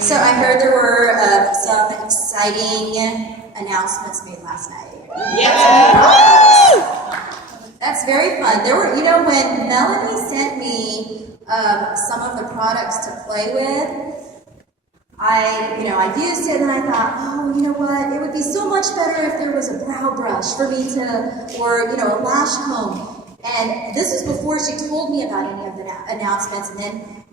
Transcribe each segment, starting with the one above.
So I heard there were some exciting announcements made last night. Yeah. That's very fun. There were, when Melanie sent me some of the products to play with, I used it and I thought, oh, you know what? It would be so much better if there was a brow brush for me or a lash comb. And this was before she told me about any of the announcements. And then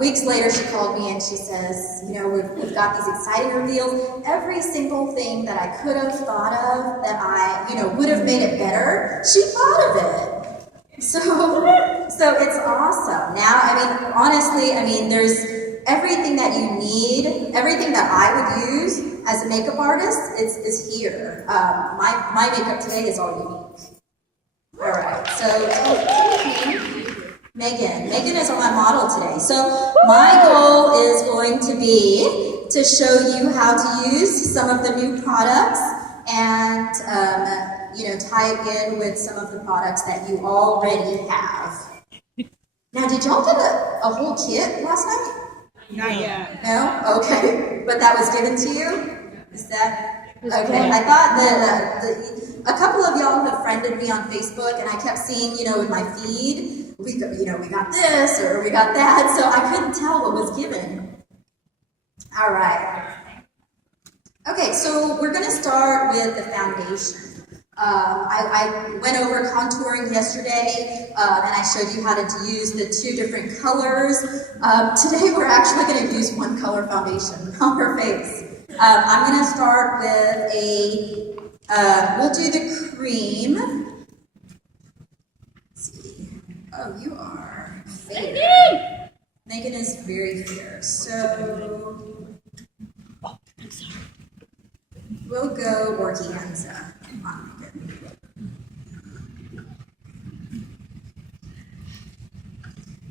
weeks later, she called me and she says, we've got these exciting reveals. Every single thing that I could have thought of that I, would have made it better, she thought of it. So it's awesome. Now, honestly, there's everything that you need, everything that I would use as a makeup artist is here. My makeup today is all Younique. All right, so Megan is my model today. So my goal is going to be to show you how to use some of the new products and tie it in with some of the products that you already have. Now, did y'all get a whole kit last night? Not yet. No? Okay. But that was given to you? Is that? Okay. I thought that a couple of y'all have friended me on Facebook, and I kept seeing, in my feed, we got this or we got that, so I couldn't tell what was given. All right. Okay, so we're going to start with the foundation. I went over contouring yesterday, and I showed you how to use the two different colors. Today we're actually going to use one color foundation on her face. I'm going to start with we'll do the cream. Let's see. Oh, you are fair. Megan is very fair. So we'll go organza on Megan.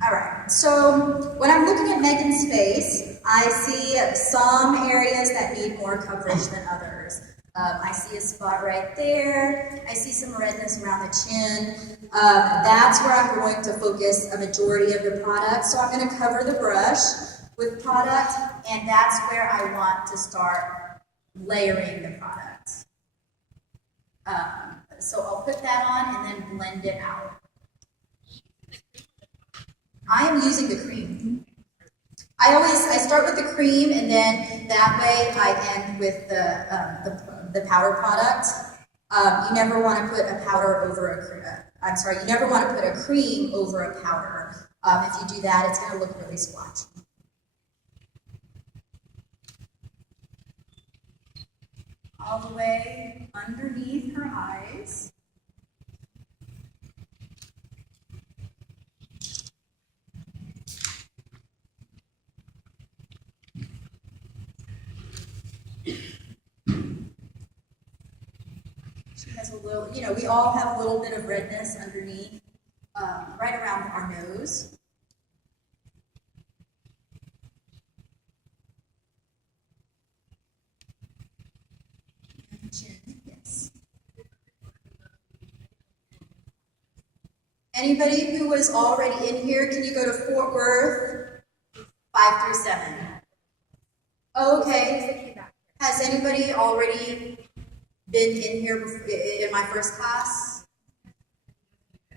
All right, so when I'm looking at Megan's face, I see some areas that need more coverage than others. I see a spot right there. I see some redness around the chin. That's where I'm going to focus a majority of the product. So I'm going to cover the brush with product, and that's where I want to start layering the product. So I'll put that on and then blend it out. I am using the cream. I start with the cream, and then that way I end with the powder product. You never want to put a powder over a cream. You never want to put a cream over a powder. If you do that, it's going to look really splotchy. All the way underneath her eyes. She has a little, we all have a little bit of redness underneath, right around our nose. And chin, yes. Anybody who was already in here, can you go to Fort Worth 5 through 7? Okay. Has anybody already been in here before, in my first class?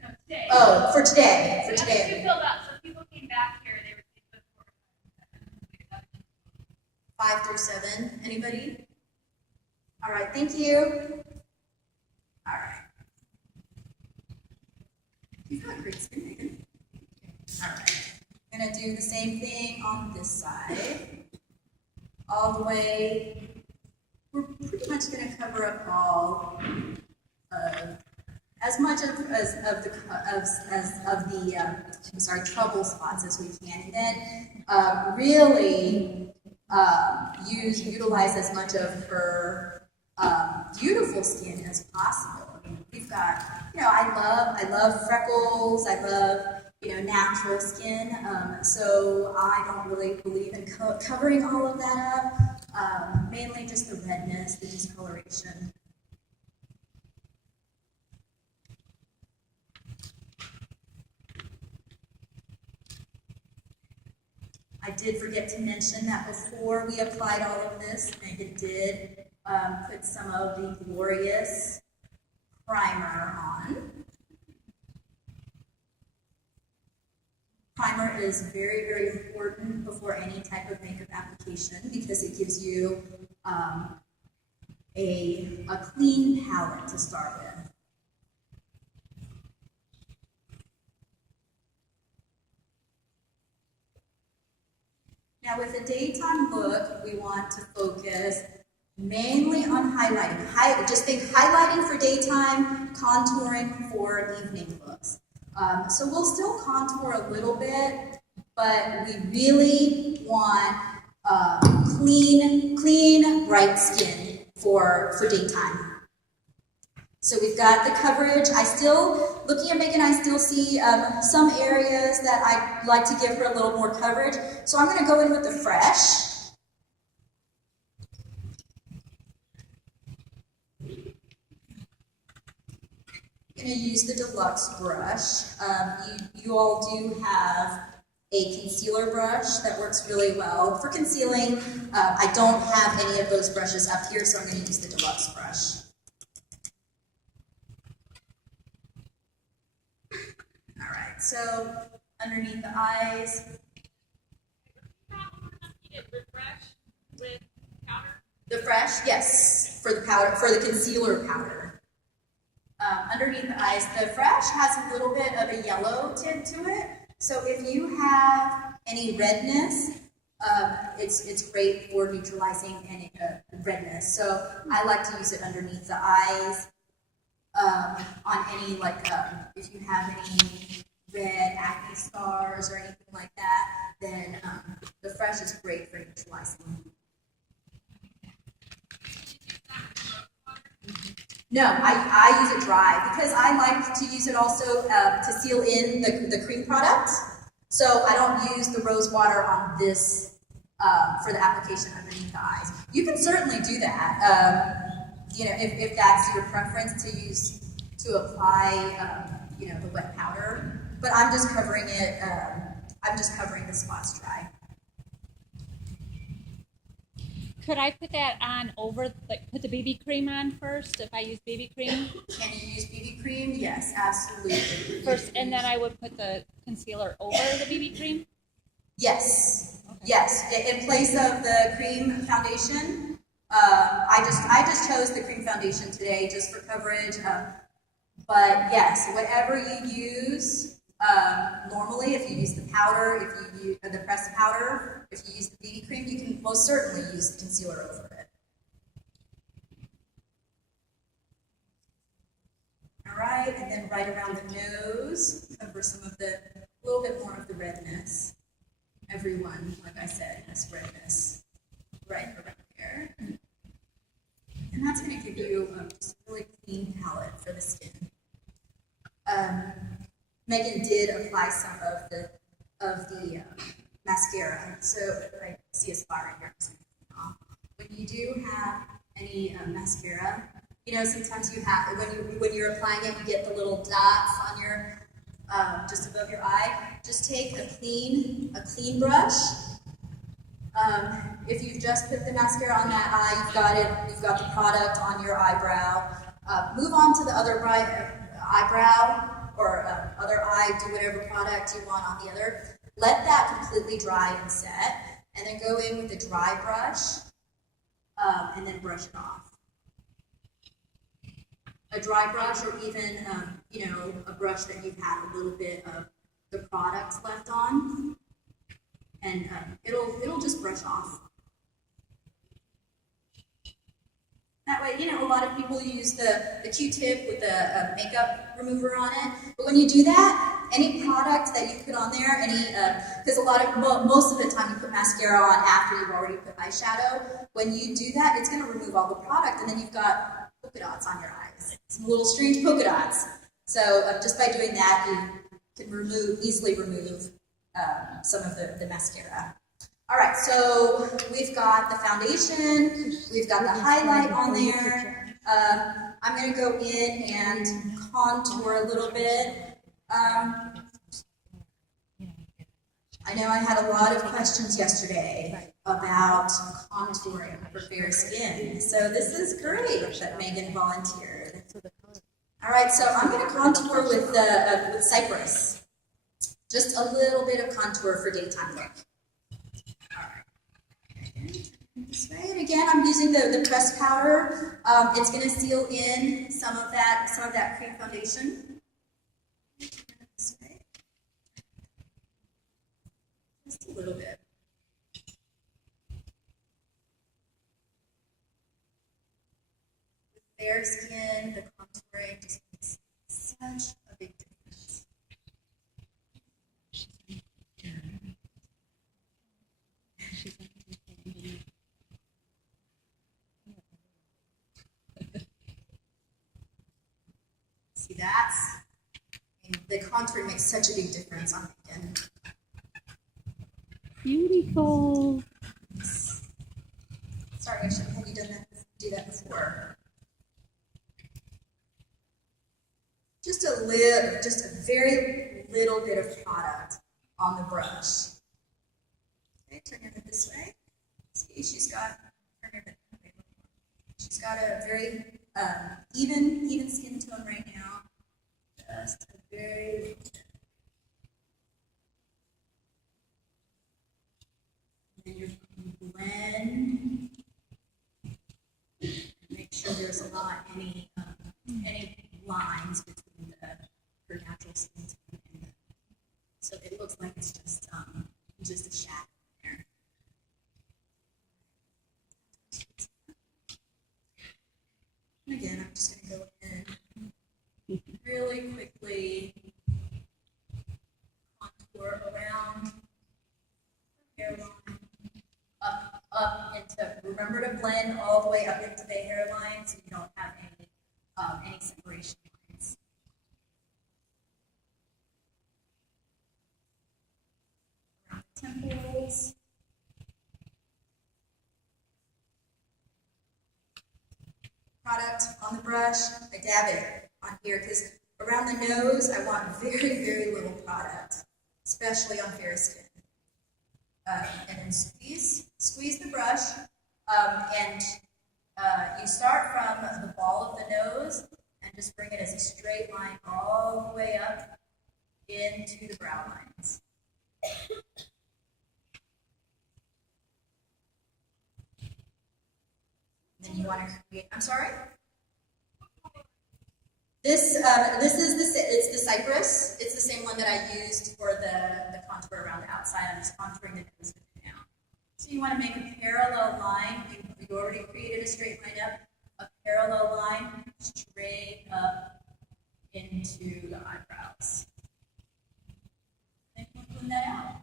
No, today. Oh, for today. For today. You filled out, so people came back here, they were before. 5 through 7. Anybody? All right, thank you. All right. You've got great skin, Megan. All right. I'm going to do the same thing on this side. All the way. We're pretty much going to cover up all as much of the trouble spots as we can, and then really utilize as much of her beautiful skin as possible. I mean, we've got, I love freckles. I love natural skin. So I don't really believe in covering all of that up. Mainly just the redness, the discoloration. I did forget to mention that before we applied all of this, Megan did put some of the glorious primer on. Primer is very, very important before any type of makeup application because it gives you a clean palette to start with. Now with a daytime look, we want to focus mainly on highlighting. Just think highlighting for daytime, contouring for evening looks. So we'll still contour a little bit, but we really want clean, bright skin for daytime. So we've got the coverage. Looking at Megan, I still see some areas that I'd like to give her a little more coverage. So I'm going to go in with the Fresh. I'm going to use the Deluxe brush. You all do have a concealer brush that works really well. For concealing, I don't have any of those brushes up here, so I'm going to use the Deluxe brush. All right, so underneath the eyes. Refresh with powder? The Fresh, yes, for the powder, for the concealer powder. Underneath the eyes, the Fresh has a little bit of a yellow tint to it. So if you have any redness, it's great for neutralizing any redness. So I like to use it underneath the eyes. On any, if you have any red acne scars or anything like that, then the Fresh is great for neutralizing. No, I use it dry because I like to use it also to seal in the cream product. So I don't use the rose water on this for the application underneath the eyes. You can certainly do that. If that's your preference to apply, the wet powder. But I'm just covering it. I'm just covering the spots dry. Could I put that on over, put the BB cream on first if I use BB cream? Can you use BB cream? Yes, absolutely. First, and then I would put the concealer over the BB cream? Yes. Okay. Yes. In place of the cream foundation, I just chose the cream foundation today just for coverage. But yes, whatever you use, normally if you use the powder, if you use the pressed powder, if you use the BB cream, you can most certainly use the concealer over it. All right, and then right around the nose, cover a little bit more of the redness. Everyone, like I said, has redness right around here. And that's going to give you just a really clean palette for the skin. Megan did apply some of the mascara, so I see a spot right here. When you do have any mascara, sometimes you have when you're applying it, you get the little dots on your just above your eye. Just take a clean brush. If you've just put the mascara on that eye, you've got the product on your eyebrow. Move on to the other eyebrow or other eye, do whatever product you want on the other. Let that completely dry and set, and then go in with a dry brush, and then brush it off. A dry brush, or even a brush that you've had a little bit of the product left on, and it'll just brush off. That way, a lot of people use the Q-tip with the makeup remover on it. But when you do that, any product that you put on there, because most of the time you put mascara on after you've already put eyeshadow. When you do that, it's going to remove all the product, and then you've got polka dots on your eyes. Some little strange polka dots. So just by doing that, you can easily remove some of the mascara. All right, so we've got the foundation, we've got the highlight on there. I'm going to go in and contour a little bit. I know I had a lot of questions yesterday about contouring for fair skin, so this is great that Megan volunteered. All right, so I'm going to contour with Cypress. Just a little bit of contour for daytime look. All right. This way, and again, I'm using the pressed powder. It's going to seal in some of that cream foundation. This way. Just a little bit. With fair skin, the contouring just makes such a big difference. See, the contouring makes such a big difference, I'm thinking. Beautiful. Sorry, I should have you do that before. Just a very little bit of product on the brush. Okay, turn your head this way. See, she's got a very even skin tone right now. Just a very little bit. And then you're going to blend. Make sure there's not any lines between her natural skin tone and so it looks like it's just a shadow there. And again, I'm just going to go in really quickly contour around the hairline, up into. Remember to blend all the way up into the hairline so you don't have any separation lines. Around the temples. Product on the brush, I dab it on here because around the nose I want very, very little product, especially on fair skin. And then squeeze the brush, and you start from the ball of the nose and just bring it as a straight line all the way up into the brow lines. Then you want to create. I'm sorry. This is the Cypress. It's the same one that I used for the contour around the outside. I'm just contouring the nose with it now. So you want to make a parallel line. You already created a straight line up. A parallel line straight up into the eyebrows. And we'll blend that out.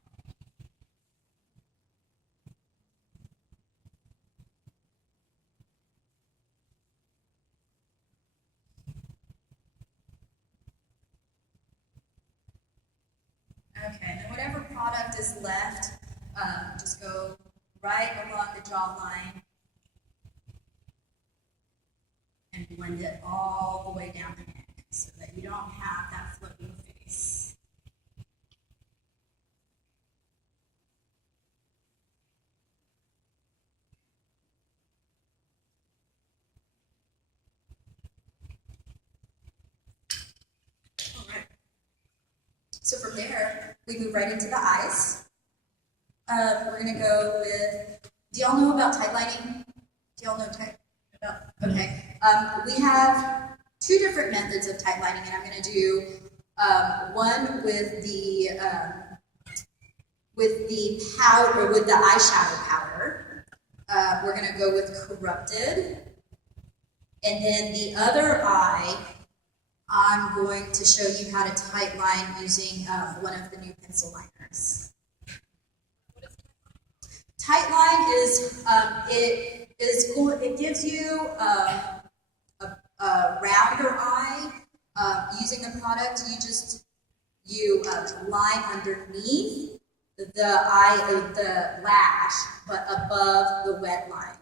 Okay, and then whatever product is left, just go right along the jawline and blend it all the way down the neck so that you don't have that floating face. All right. So from there, we move right into the eyes. We're going to go with, do y'all know about tight lining? Do y'all know okay. We have two different methods of tight lining, and I'm going to do one with the powder, with the eyeshadow powder. We're going to go with Corrupted. And then the other eye, I'm going to show you how to tight line using one of the new pencil liners. Tight line is it gives you a rounder eye. Using the product, you line underneath the lash, but above the wet line.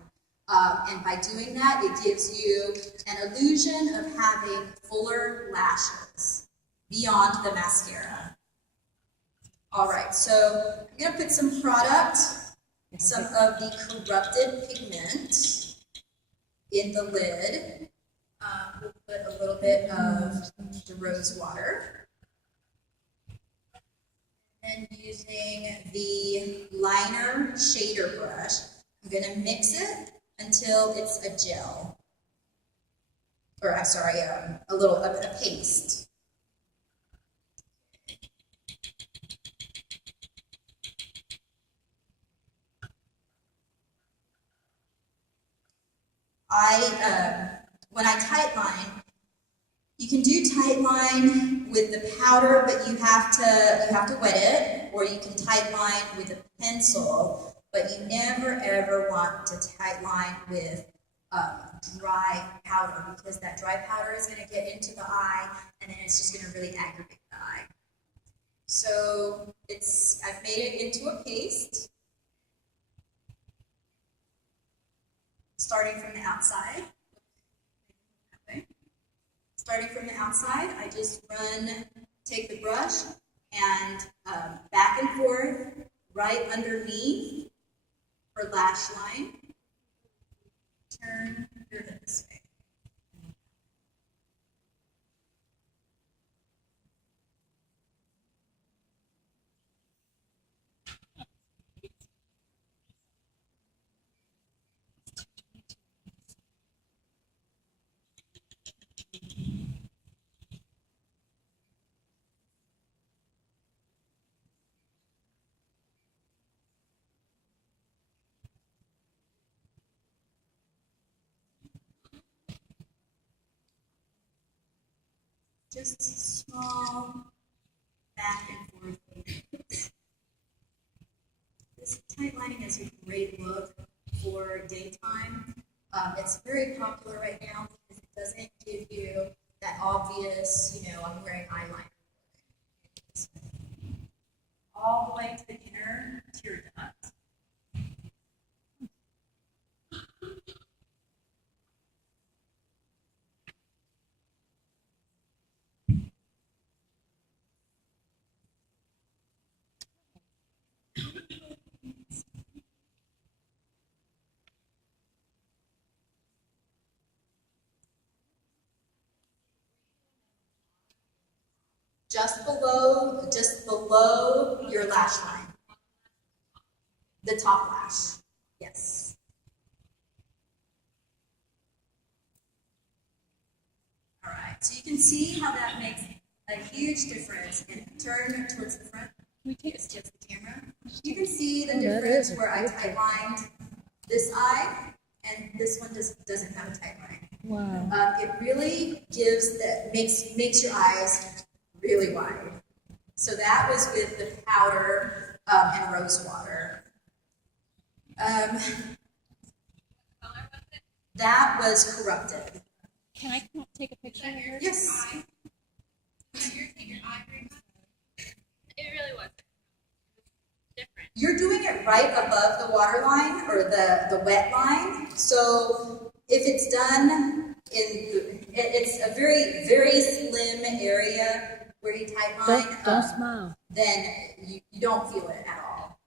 And by doing that, it gives you an illusion of having fuller lashes beyond the mascara. All right, so I'm gonna put some product, some of the corrupted pigment in the lid. We'll put a little bit of the rose water. And using the liner shader brush, I'm gonna mix it until it's a gel. Or I'm sorry, a paste. When I tightline, you can do tightline with the powder, but you have to wet it, or you can tightline with a pencil, but you never ever want to tightline with dry powder, because that dry powder is going to get into the eye, and then it's just going to really aggravate the eye. So I've made it into a paste, starting from the outside. Starting from the outside, I just take the brush and back and forth, right underneath her lash line. Turn your head this way. Just small back and forth. This tightlining is a great look for daytime. It's very popular right now because it doesn't give you that obvious, I'm wearing eyeliner. All the way to the inner tear duct. Just below your lash line. The top lash. Yes. All right. So you can see how that makes a huge difference. And turn towards the front. Can we take it towards the camera? You can see the difference where I tightlined this eye, and this one doesn't have a tight line. Wow. It really makes your eyes really wide. So that was with the powder and rose water. That was corrupted. Can I take a picture of yours? Yes. It really was different. You're doing it right above the water line or the wet line. So if it's done it's a very, very slim area where you tightline. Don't smile. Then you don't feel it at all.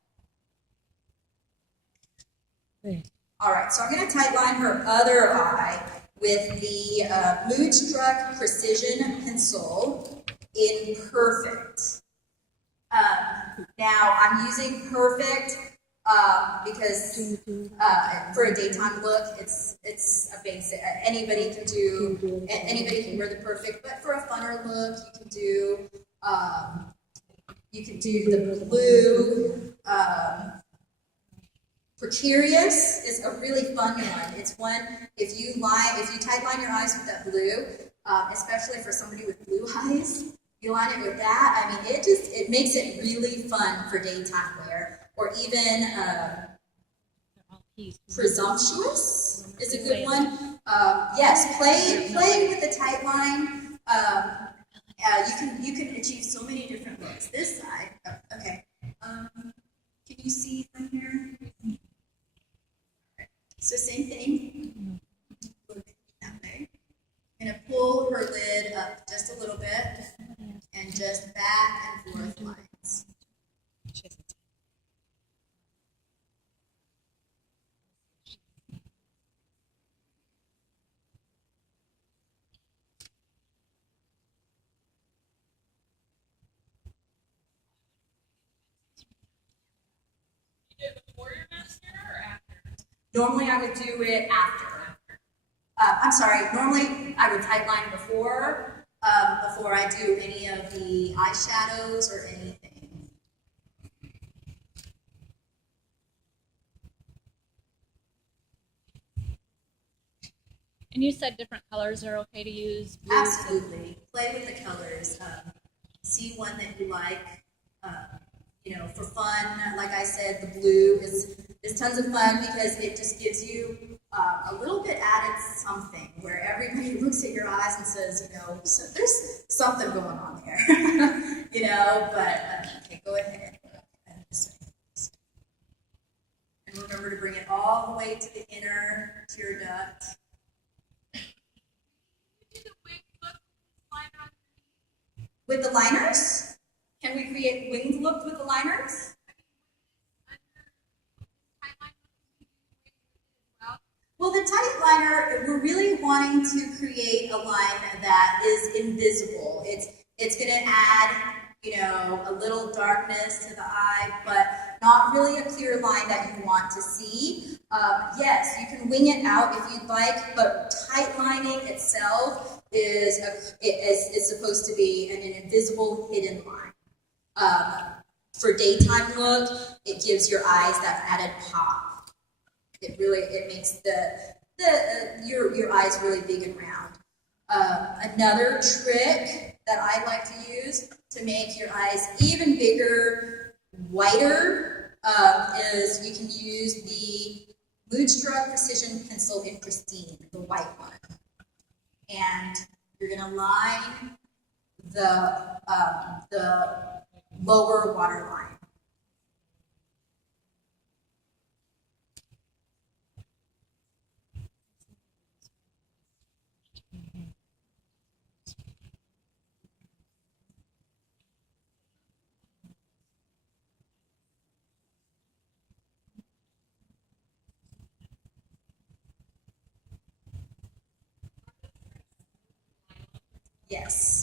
Hey. All right, so I'm going to tightline her other eye with the Moodstruck Precision Pencil in Perfect. Now, I'm using Perfect because for a daytime look, it's a basic. Anybody can wear the Perfect, but for a funner look, you can do the blue. Precarious is a really fun one. It's one if you tightline your eyes with that blue, especially for somebody with blue eyes. You line it with that. I mean, it makes it really fun for daytime wear, or even presumptuous is a good one. Yes, playing with the tight line. You can achieve so many different looks. This side, okay. Can you see from here? So same thing. Look that way. I'm gonna pull her lid up just a little bit. And just back and forth lines. Normally I would do it after. I'm sorry, normally I would tightline before I do any of the eyeshadows or anything. And you said different colors are okay to use. Absolutely. Play with the colors. See one that you like. For fun, like I said, the blue is tons of fun because it just gives you a little bit added something where everybody looks at your eyes and says, so there's something going on there, but okay, go ahead. And remember to bring it all the way to the inner tear duct. With the liners? Can we create winged look with the liners? Well, the tight liner, we're really wanting to create a line that is invisible. It's going to add, a little darkness to the eye, but not really a clear line that you want to see. Yes, you can wing it out if you'd like, but tight lining itself is supposed to be an invisible hidden line. For daytime look, it gives your eyes that added pop. It makes your eyes really big and round. Another trick that I like to use to make your eyes even bigger, whiter, is you can use the Moodstruck Precision Pencil in Pristine, the white one. And you're going to line the lower waterline.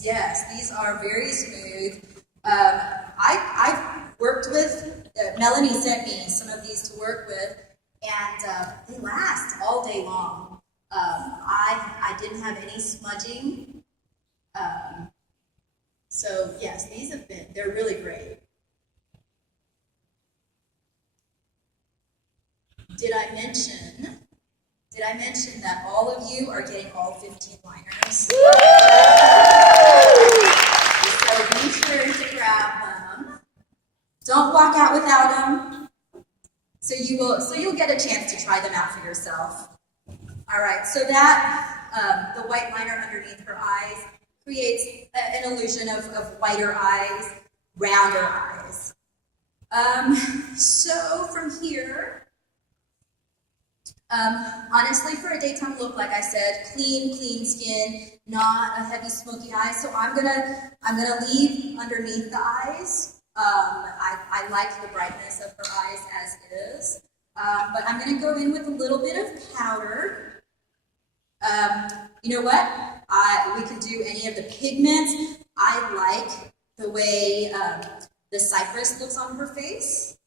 Yes, these are very smooth. I've worked with, Melanie sent me some of these to work with, and they last all day long. I didn't have any smudging. So yes, they're really great. Did I mention that all of you are getting all 15 liners? So be sure to grab them. Don't walk out without them. So you'll get a chance to try them out for yourself. All right, so that the white liner underneath her eyes creates an illusion of whiter eyes, rounder eyes. So from here, honestly, for a daytime look, like I said, clean skin, not a heavy smoky eye. So I'm gonna leave underneath the eyes. I like the brightness of her eyes as is, but I'm gonna go in with a little bit of powder. You know what? We can do any of the pigments. I like the way the cypress looks on her face.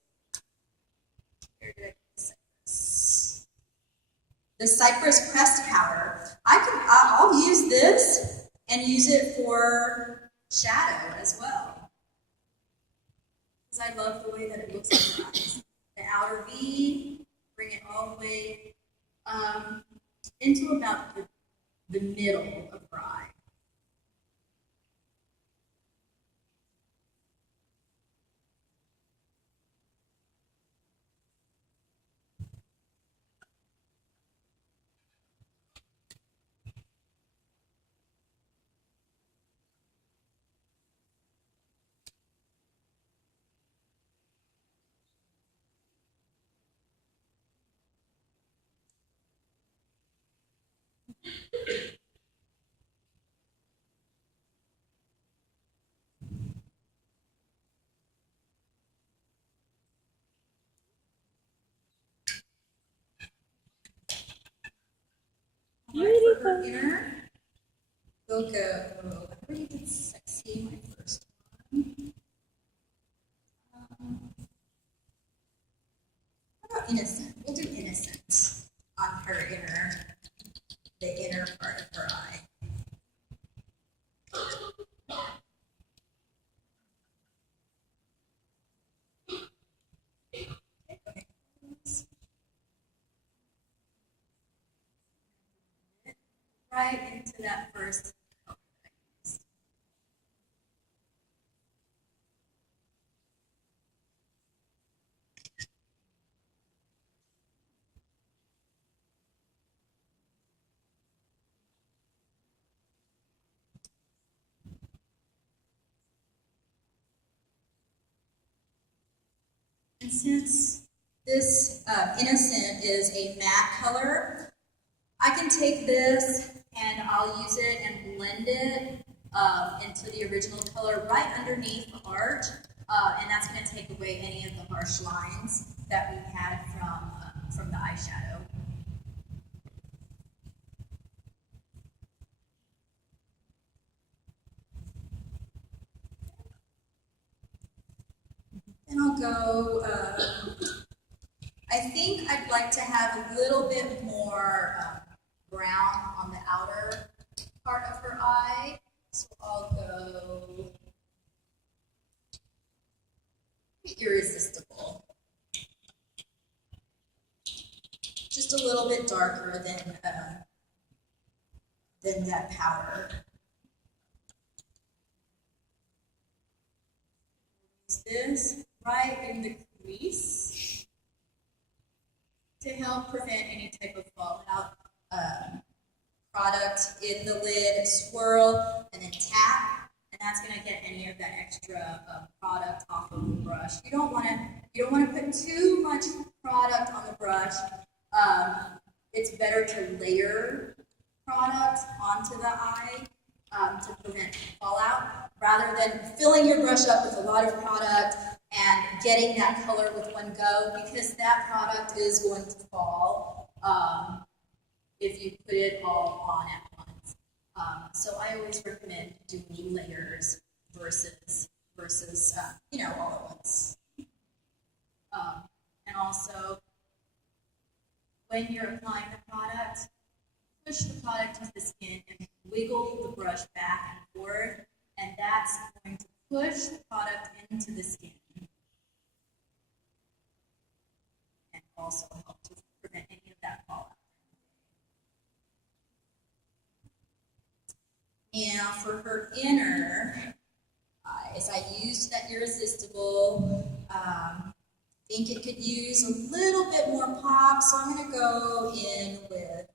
Where did I get the cypress? The cypress pressed powder. I'll use this and use it for shadow as well, because I love the way that it looks on her eyes. The outer V, bring it all the way into about the middle of her eye. Beautiful. Here, we'll go. I already did sexy, my first one. How about innocent? We'll do innocent. the inner part of her eye. Right into that first color that I used. And since this Innocent is a matte color, I can take this and I'll use it and blend it into the original color right underneath the arch, and that's going to take away any of the harsh lines that we had from the eyeshadow. Then I'll go, I think I'd like to have a little bit more brown on the outer part of her eye. So I'll go Irresistible. Just a little bit darker than that powder. Use this right in the crease to help prevent any type of fallout. Product in the lid, swirl, and then tap, and that's going to get any of that extra product off of the brush. You don't want to put too much product on the brush. It's better to layer product onto the eye to prevent fallout, rather than filling your brush up with a lot of product and getting that color with one go, because that product is going to fall if you put it all on at once. So I always recommend doing layers versus all at once. And also, when you're applying the product, push the product into the skin and wiggle the brush back and forth, and that's going to push the product into the skin and also help to prevent any of that fallout. Now for her inner eyes, I used that Irresistible. I think it could use a little bit more pop, so I'm going to go in with